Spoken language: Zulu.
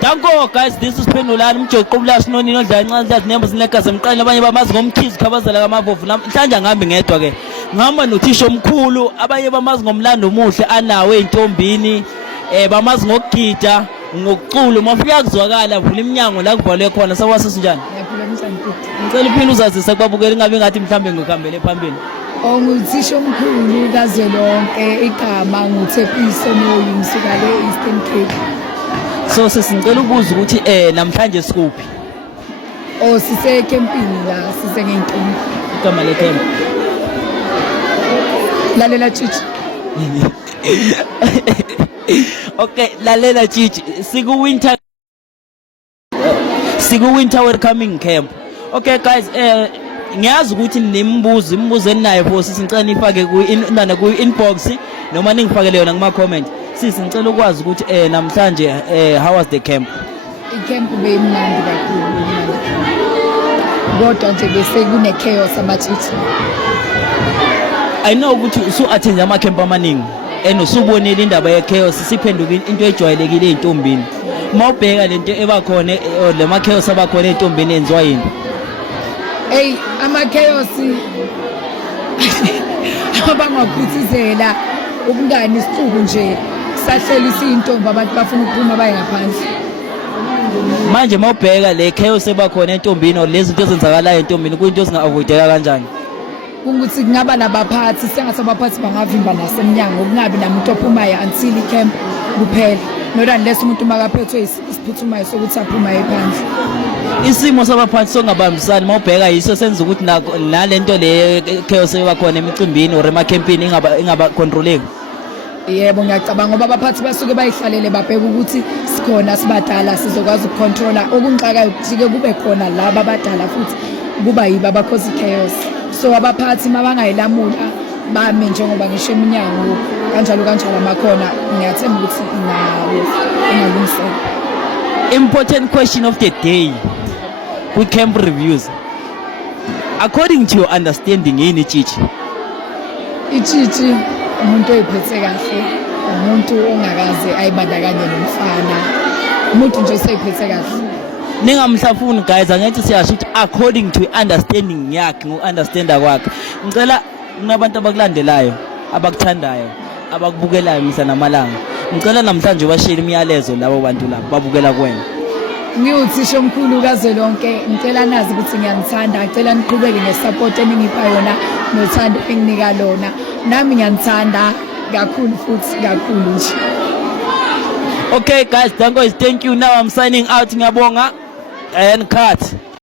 Danko guys, this is Pendulani umjoqubula sinonini odlanca nhlazi nemba sinegazi emqaleni abanye bamazi ngomkhizi khabazela kamavovu namhlanje angihambi ngedwa ke ngihamba nothisha omkhulu abanye bamazi ngomlando omuhle anawe eintombini bamazi ngokugida ngokucula mafika kuzwakala vula iminyango la kuvalwe khona sawasisinjani yaphula umsantuthi ngicela iphini uzazisa kubabukeli ngabe ngathi mhlambe ngikhambele phambili nguthisha omkhulu kazwelonke igama nguThepiso Moyi ngisuka le Eastern Cape. So sisicela ukubuza ukuthi namhlanje sikuphi Sise camping la sise ngeNqini. igama le camp Lalela chichi. Okay, lalela chichi siku winter welcoming camp. Okay guys, ngiyazi ukuthi nimbuzo enayo for sicela nifake ku inbox noma ningifakele yona kuma comment. Sicela ukwazi ukuthi namhlanje how was the camp? Camp beyimnandi kakhulu. Kodwa nje bese kune chaos amachichi. I know ukuthi usu attend ama camp amaningi usubonile indaba ye chaos siphenduka into ejwayelekile eintombini. Mawubheka lento ebakhona lema chaos abakhona eintombini enziwa yini? Hey, ama chaos abangakuthizela ubungani isisuku nje sahlelisa intombi abantu bafuna ukuphuma baye ngaphansi. Manje mawubheka le chaos ebakhona entombini lezi zinto ezenzakalayo entombini kuyinto ezinga-avoideka kanjani? Ukuthi kungaba nabaphathi sengathi abaphathi bangavimba nasemnyango kungabi namuntu ophumayo until icamp kuphela not unless umuntu makaphethwe isiphuthumayo sokuthi aphuma ephandle. Isimo sabaphansi songabambisani mawubheka yiso senza ukuthi nalento le chaos ebakhona emicimbini or emacampini ingaba controleki. Yebo ngiyacabanga ngoba abaphathi basuke bayihlalele babheka ukuthi sikhona sibadala sizokwazi ukucontrola okungixakayo ukuthi kube khona laba abadala futhi kuba yibo abakhosi chaos. So abaphathi mabangayilamula bame njengoba ngisho eminyango kanjalo amakhona ngiyathemba ukuthi ingalungiseka. Important question of the day with camp reviews. According to your understanding yini chichi? Ichichi umuntu oyiphethe kahle, umuntu ongakaze ayibandakanye nomfana. Umuntu nje oseyiphethe kahle. Ningamhlafuni guys angithi siyasho ukuthi according to understanding yakhe ngounderstanda kwakhe. Ngicela kunabantu abakulandelayo, abakuthandayo, abakubukelayo misa namalanga. Ngicela namhlanje bashile imiyalezo labo bantu labo babukela kuwena. Ngiwuthisha omkhulu kazwelonke ngicela nazi ukuthi ngiyanithanda, ngicela niqhubeke ngesupport eningipha yona nothando enginika lona. Nami ngiyanithanda kakhulu futhi kakhulu nje. Okay guys, thank you. Now I'm signing out. Ngiyabonga and cut.